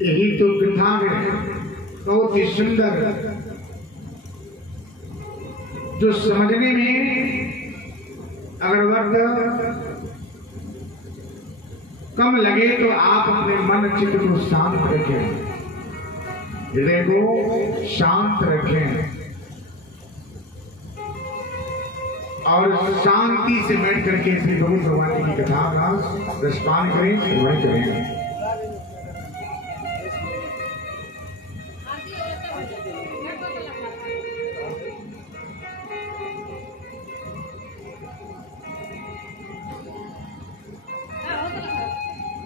यही तो कथा है, बहुत ही सुंदर, जो समझने में अगर वक्त कम लगे तो आप अपने मन चित्त को शांत रखें, हृदय को शांत रखें और शांति से बैठ करके श्री प्रभु भगवान की कथा का रसपान करें, सेवन करें।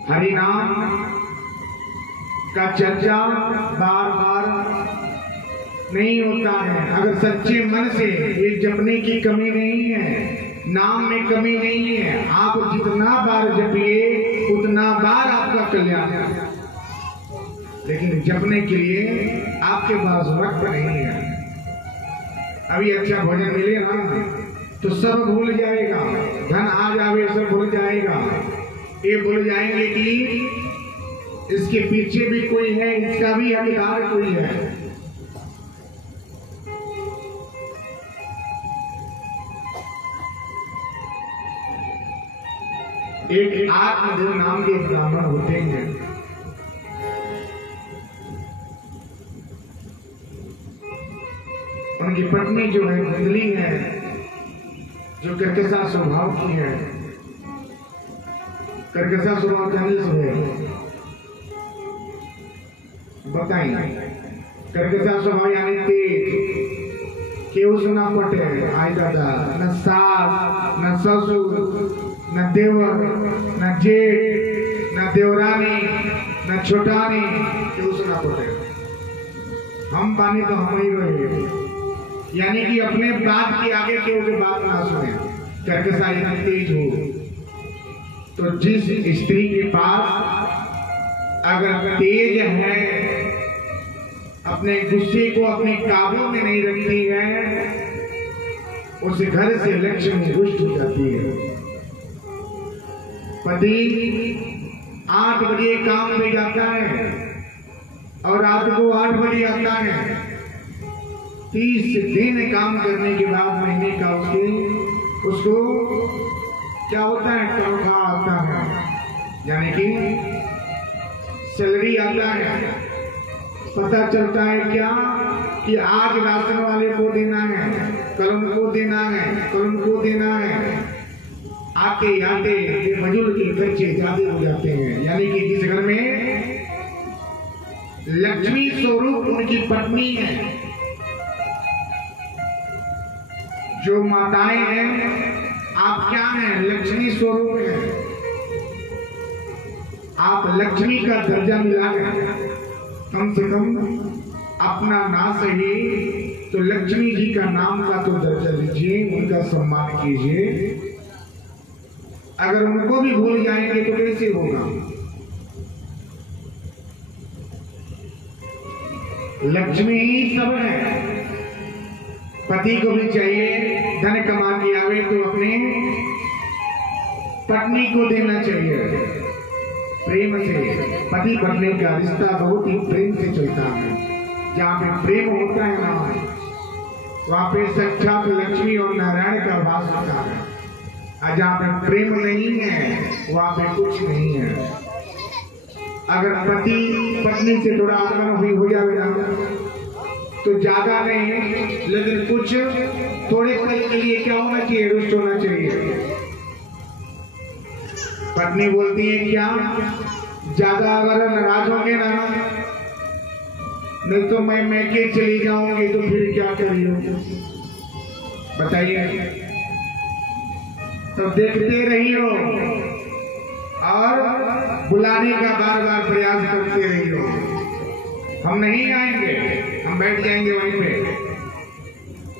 हरि नाम का चर्चा बार बार नहीं होता है। अगर सच्चे मन से ये जपने की कमी नहीं है, नाम में कमी नहीं है, आप जितना बार जपिए उतना बार आपका कल्याण है। लेकिन जपने के लिए आपके पास वक्त नहीं है। अभी अच्छा भोजन मिले ना तो सब भूल जाएगा, धन आ जावे सब भूल जाएगा। ये भूल जाएंगे कि इसके पीछे भी कोई है, इसका भी अधिकार कोई है। एक आत्मदेव नाम के ब्राह्मण होते हैं, उनकी पत्नी जो है धुंधली है, जो कर्कशा स्वभाव की है। कर्कशा स्वभाव जाने से है, बताइए। कर्कशा स्वभाव यानी तेज, केहू से ना पटे, आई दादा, न सास न ससुर न देवर न जेठ न देवरानी न छोटानी, केहू से ना पटे। हम बानी तो हम ही रहे, यानी कि अपने बात के आगे केहू की बात ना सुने। कर्कशा इतना तेज हो तो जिस स्त्री के पास अगर तेज है, अपने गुस्से को अपने काबू में नहीं रखती है, उस घर से लक्ष्मी रुष्ट हो जाती है। पति 8 बजे काम पे जाता है और रात को 8 बजे आता है। 30 दिन काम करने के बाद महीने का उसको क्या होता है, तनख्वाह आता है, यानी कि सैलरी आता है। पता चलता है क्या कि आज राशन वाले को देना है, कल उनको देना है, कल उनको देना है। आते आते ये मजदूर के खर्चे ज्यादा हो जाते हैं। यानी कि जिस घर में लक्ष्मी स्वरूप उनकी पत्नी है, जो माताएं हैं, आप क्या हैं, लक्ष्मी स्वरूप है। आप लक्ष्मी का दर्जा मिला है, कम से कम अपना ना सही तो लक्ष्मी जी का नाम का तो दर्जा लीजिए, उनका सम्मान कीजिए। अगर उनको भी भूल जाएंगे तो कैसे होगा। लक्ष्मी ही सब है। पति को भी चाहिए धन कमा के आवे तो अपने पत्नी को देना चाहिए प्रेम से। पति पत्नी का रिश्ता बहुत ही प्रेम से चलता है। जहाँ पे प्रेम होता है ना, वहाँ पे साक्षात लक्ष्मी और नारायण का वास होता है। और जहाँ पे प्रेम नहीं है वहाँ पे कुछ नहीं है। अगर पति पत्नी से थोड़ा आग्रह भी हो जाएगा तो ज्यादा नहीं, लेकिन कुछ थोड़े पल के लिए क्या होना चाहिए, रुष्ट होना चाहिए। पत्नी बोलती है क्या, ज्यादा अगर नाराज होंगे ना, नहीं तो मैं मैके चली जाऊंगी तो फिर क्या करिए बताइए। तो देखते रहियो और बुलाने का बार बार प्रयास करते रहियो। हम नहीं आएंगे, हम बैठ जाएंगे वहीं पे।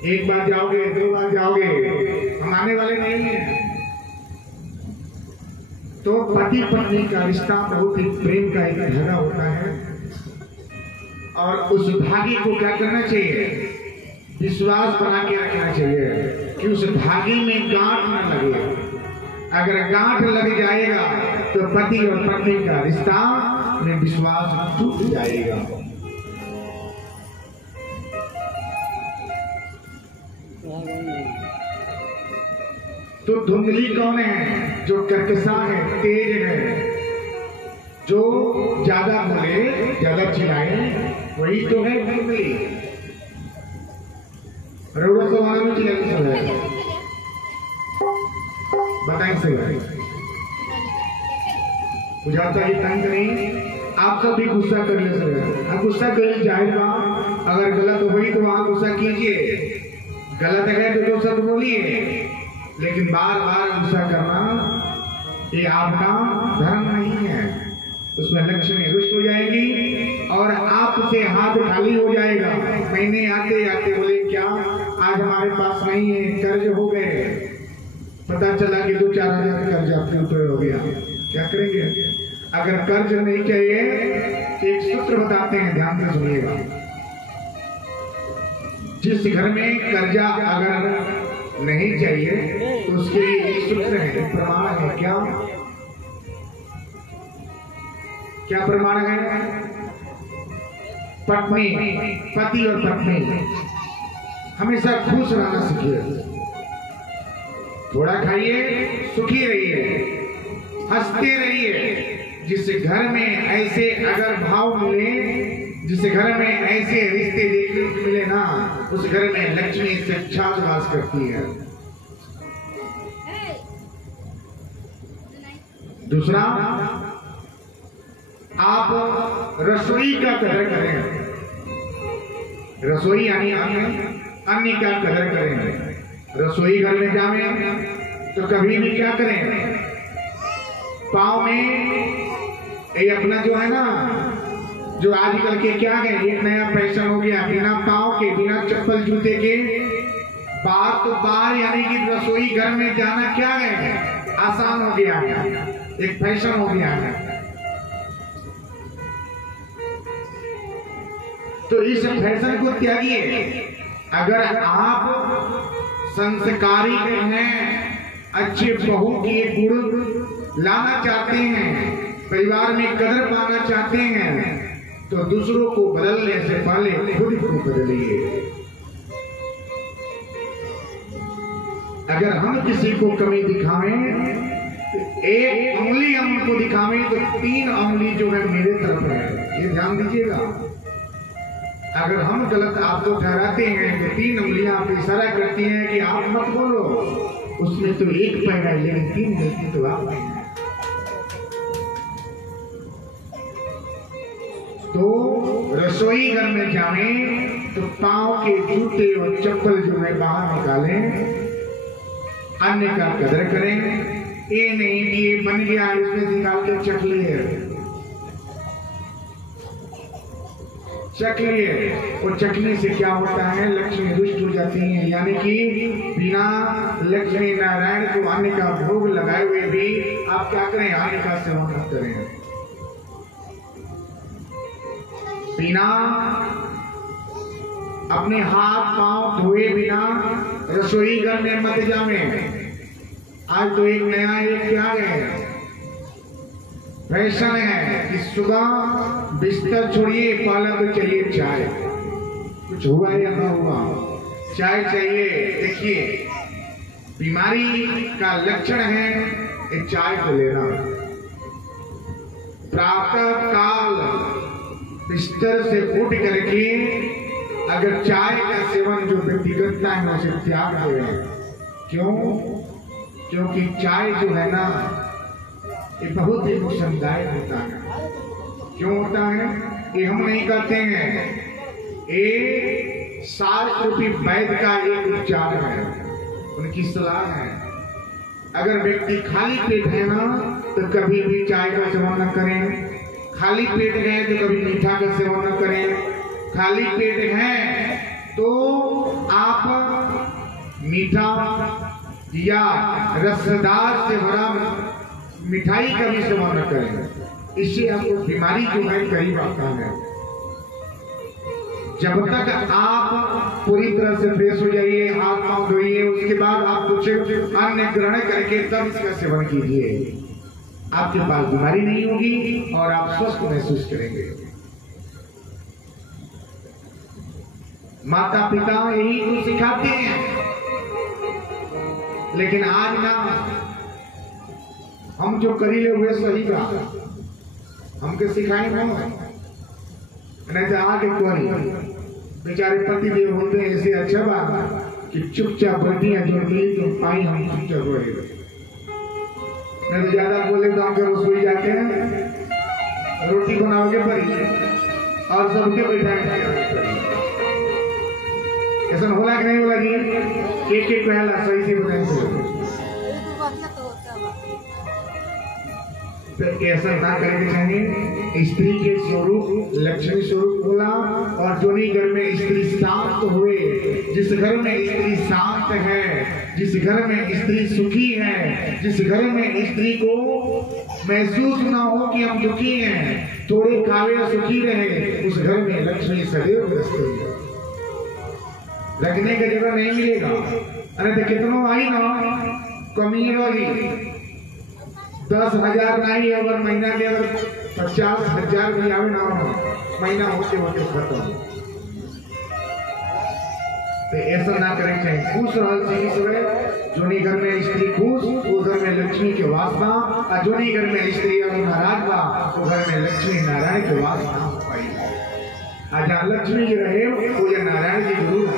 एक बार जाओगे, 2 बार जाओगे, हम आने वाले नहीं हैं। तो पति पत्नी का रिश्ता बहुत ही प्रेम का एक धागा होता है। और उस धागे को क्या करना चाहिए, विश्वास बना के रखना चाहिए कि उस धागे में गांठ न लगे। अगर गांठ लग जाएगा तो पति और पत्नी का रिश्ता में विश्वास टूट जाएगा। तो धुंधली कौन है? जो कर्कशा है, तेज है, जो ज्यादा बोले, ज्यादा चिल्लाए, वही तो है धुंधली। रउआ तो वहां में चिल्लाने चल रहा है, बताएं सही बुझाता है तंग नहीं। आप सब भी गुस्सा कर ले सकते हैं, गुस्सा कर जाहिर बात, अगर गलत हुई तो वहां गुस्सा कीजिए, गलत है तो जो सब बोलिए, लेकिन बार बार गुस्सा करना ये आपका धर्म नहीं है। उसमें लक्ष्मी रुष्ट हो जाएगी और आपसे हाथ खाली हो जाएगा। महीने आते आते बोले क्या आज हमारे पास नहीं है, कर्ज हो गए, पता चला कि 2-4 हजार कर्ज आपके ऊपर हो गया, क्या करेंगे? अगर कर्ज नहीं चाहिए तो एक सूत्र बताते हैं, ध्यान से सुनिएगा। जिस घर में कर्जा अगर नहीं चाहिए तो उसके लिए एक सूत्र है, प्रमाण है। क्या प्रमाण है? पत्नी, पति और पत्नी हमेशा खुश रहना सीखिए, थोड़ा खाइए, सुखी रहिए, हंसते रहिए। जिस घर में ऐसे अगर भाव मिले, जिस घर में ऐसे रिश्ते देखने को मिले ना, उस घर में लक्ष्मी साक्षात वास करती है। दूसरा, आप रसोई का कदर करें। रसोई यानी अन्य का कदर करें। रसोई घर में जाए तो कभी भी क्या करें, पाँव में ये अपना जो है ना, जो आजकल के क्या है, एक नया फैशन हो गया, बिना पाँव के, बिना चप्पल जूते के बार यानी कि रसोई घर में जाना क्या है, आसान हो गया है, एक फैशन हो गया है। तो इस फैशन को त्यागिए। अगर आप संस्कारी हैं, अच्छे बहू के गुण लाना चाहते हैं, परिवार में कदर पाना चाहते हैं, तो दूसरों को बदलने से पहले खुद को बदलिए। अगर हम किसी को कमी दिखाएं, एक उंगली हमको दिखावें तो 3 उंगली जो है मेरे तरफ है, ये ध्यान दीजिएगा। अगर हम गलत आपको ठहराते हैं तो 3 उंगलियां आप इशारा करती हैं कि आप मत बोलो, उसमें तो एक पैर है, लेकिन 3 गलती तो आप नहीं है। तो रसोई घर में जाएं तो पांव के जूते और चप्पल जो है बाहर निकालें, अन्य का कदर करें। ये नहीं कि ये बन गया इसमें निकाल के चख लिए, और चखने से क्या होता है, लक्ष्मी दुष्ट हो जाती है। यानी कि बिना लक्ष्मी नारायण को अन्य का भोग लगाए हुए भी आप क्या करें, अन्य का सेवन करें। बिना अपने हाथ पांव धोए बिना रसोई घर में मत जावें। आज तो एक नया क्या है, फैशन है कि सुबह बिस्तर छोड़िए, पहले तो चाहिए चाय। कुछ हुआ या ना हुआ, चाय चाहिए। देखिए, बीमारी का लक्षण है ये चाय को लेना। प्रातः काल बिस्तर से उठ करके अगर चाय का सेवन जो व्यक्ति करता है ना, उसे त्याग दें। क्यों? क्योंकि चाय जो है ना, ये बहुत ही नुकसानदायक होता है। क्यों होता है? ये हम नहीं करते हैं, ये शास्त्र वैद्य का एक उपचार है, उनकी सलाह है। अगर व्यक्ति खाली पेट है ना, तो कभी भी चाय का सेवन न करें। खाली पेट है तो कभी मीठा का सेवन न करें। खाली पेट है तो आप मीठा या रसदार से भरा मिठाई का भी सेवन न करें। इससे आपको बीमारी जो है करीब आता है। जब तक आप पूरी तरह से फ्रेश हो जाइए, हाथ पांव धोइए, उसके बाद आप कुछ अन्य ग्रहण करके तब इसका सेवन कीजिए। आपके पास बीमारी नहीं होगी और आप स्वस्थ महसूस करेंगे। माता पिता यही कुछ सिखाते हैं, लेकिन आज ना हम जो करी हुए सही बा, हमके सिखाई नहीं तो आगे कोई बेचारे पति देव होते हैं ऐसे अच्छा बा कि चुपचाप बैठी है, जो मिली तो पाई हम चुपचाप रहे, नहीं तो ज्यादा बोले तो हम रसोई जाते हैं, रोटी बनाओगे पड़ी और सबके बैठाएंगे। ऐसा होला कि नहीं होला जी? एक एक पहला सही से बताएंगे। तो ऐसा ना करके चाहिए। स्त्री के स्वरूप लक्ष्मी स्वरूप बोला, और जो नहीं घर में स्त्री शांत हुए, जिस घर में स्त्री शांत है, जिस घर में स्त्री सुखी है, जिस घर में स्त्री को महसूस ना हो कि हम दुखी हैं, थोड़े खावे सुखी रहे, उस घर में लक्ष्मी सदैव बसती है। रखने का जगह नहीं मिलेगा, अरे तो कितनों आई ना कमी होगी। 10,000 नहीं, अगर महीना के अगर 50,000 भी आवे ना हो, महीना होते होते खत्म। तो ऐसा ना करें चाहिए। खुश रह जोनी घर में स्त्री खुश, वो घर में लक्ष्मी के वास बा, और जोनी घर में स्त्री अगर नाराज बा, वो घर में लक्ष्मी नारायण के वास ना हो पाई। जहाँ लक्ष्मी जी रहे वो या नारायण जी जरूर है।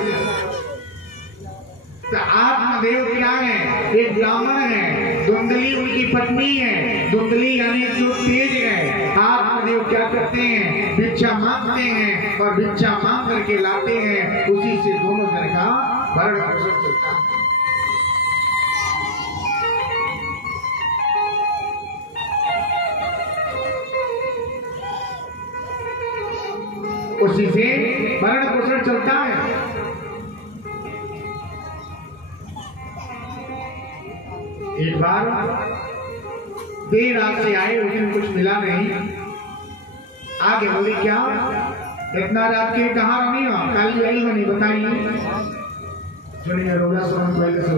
तो आत्मदेव क्या है? एक ब्राह्मण है, धुंधली उनकी पत्नी है। धुंधली यानी जो तेज है। आत्मदेव क्या करते हैं? भिक्षा मांगते हैं, और भिक्षा मांग करके लाते हैं। उसी से दोनों जन का भरण पोषण चलता है। उसी से भरण पोषण चलता है। एक बार देर रात से आए, लेकिन कुछ मिला नहीं। आगे बोले क्या इतना रात के कहाँ रही हो? कल यही बनी बताइए। जो नहीं रोजा पहले से